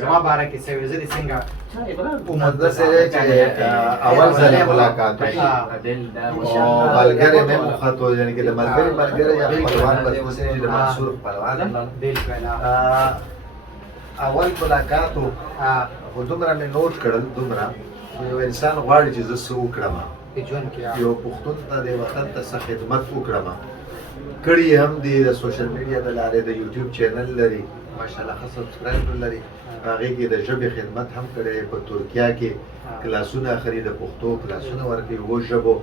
زما باره کې څه وي زه دې څنګه مطلب سره چې اول ځل ملاقات وشي او ملګری مې مخاطب یعنی کې د ملګری یا خپلوان به څه چې د منصور خپلوان بالکل اول ملاقات خو دومره مې نوٹ کړل دومره یو انسان غواړي چې زه څه وکړم په ژوند کې یو پښتون ته د وطن ته څه خدمت وکړم کړي هم دي د سوشل میډیا د لارې د یوټیوب چینل لري ماشاءالله ښه سبسکرایبر لري هغې کې د ژبې خدمت هم کړی په ترکیه کې کلاسونه اخلي د پښتو کلاسونه ورکوي اووه ژبو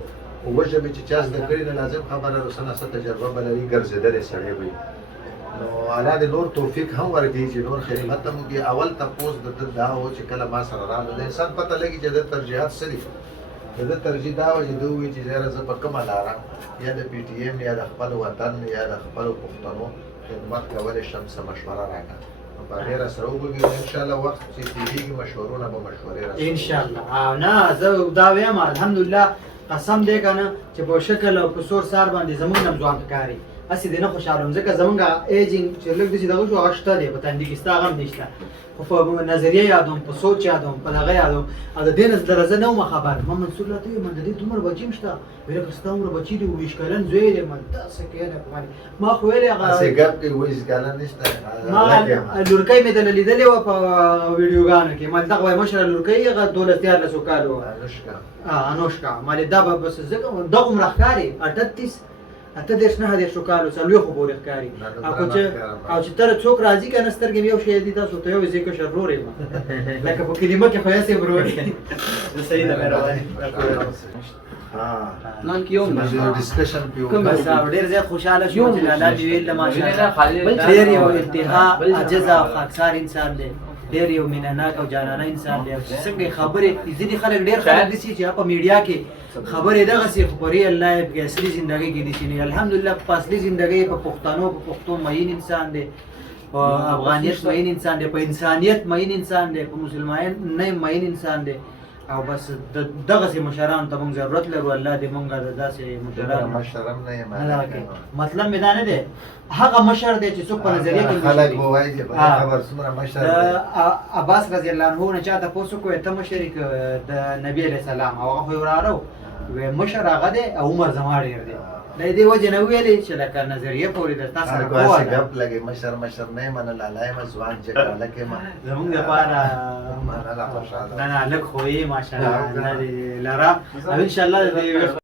اووه ژبې چې چا زده کړي نو لازم خبره روسه څه تجربه به لري ګرځېدلی سړی وي نو الله دې نور توفیق هم ورکړي چې نور خدمت هم وکړي اول تپوس د ده دا و چې کله ما سره راغله د انسان پته لګي چې د ترجیحات څه دي د ده ترجیح دا وه چې ده ووایي چې یاره زه په کومه لاره یا د پی ټي ایم یا د خپل وطن یا د خپلو پښتنو خدمت کولی شم څه مشوره راکړه نو په هغې راسره وګورئ انشاءالله وخت چې تېرېږي مشورونه به مشورې راسره انشاءالله نه زه دا وایم الحمدلله قسم دی که نه چې په شکل او په سور سار باندې زموږ نه هم ځوان ښکاري هسې دی نه خوشحاله وم ځکه زموږ ایجینګ چې لږ داسې دغه شو هغه شته دی په تندي کې ستا هغه هم نشته خو په نظریه یادوم په سوچ یادوم په دغه یادوم او د دې نه زه نه وم خبر ما منصور راته وویل د دې دومره بچي هم شته ویل که ستا عمره بچي دي 20 کلن زوی دی ما داسې کېنه ما خو ویلې هغه هسې ګپ کې 20 کلن نشته ما لورکۍ مې دله لیدلې وه په ویډیوګانو کې ما دغه وایي مشره لورکۍ هغه 12-13 کالو وه انوشکا ما دا به بس ځکه دغه عمره ښکاري 38-39 کالو څلوېښتو پورې ښکاري او چې تر څوک راځي که نه سترګې مې یو شی دي تاسو ته یو زه کشر ورور یم لکه په کلمه کې خو یې صاحب ورور یم صحیح ده مهرباني نن کې یو ډسکشن پیو بس ډېر زیات خوشحاله شوم چې الله دې ویل ماشاءالله ډېر یو انتها عاجز او خاکسار انسان دی ډېر یو مینه ناک او جانانه انسان دی څنګه خبرې ځینې خلک ډېر خلک دي چې په میډیا کې خبرې دغسې خبرې الله یې په اصلي زندګۍ کې دي چې نه الحمدلله په اصلي زندګۍ په پښتنو په پښتو مین انسان دی په افغانیت مین انسان دی په انسانیت مین انسان دی په مسلمان نه مین انسان دی او بس دغسې مشرانو ته موږ ضرورت لرو الله دې موږ د داسې مشرانو مطلب مې دا نه دی هغه مشر دی چې څوک په نظریه کې خلک به وایي چې په خبر څومره مشر دی عباس رضی الله عنه نه چا تپوس وکړو ته مشر یې که د نبي علیه السلام هغه خو یې وراره و مشر هغه دی او عمر زما ډېر دی د دې وجې نه ویلې چې لکه نظریه پورې د تا سره پوهه ده ګپ لګي مشر نه یې منل الله یم ځوان چې هلک یم زموږ دپاره منله خوشحاله نه نه هلک خو یې ماشاءالله الله دې لره او انشاءالله د دې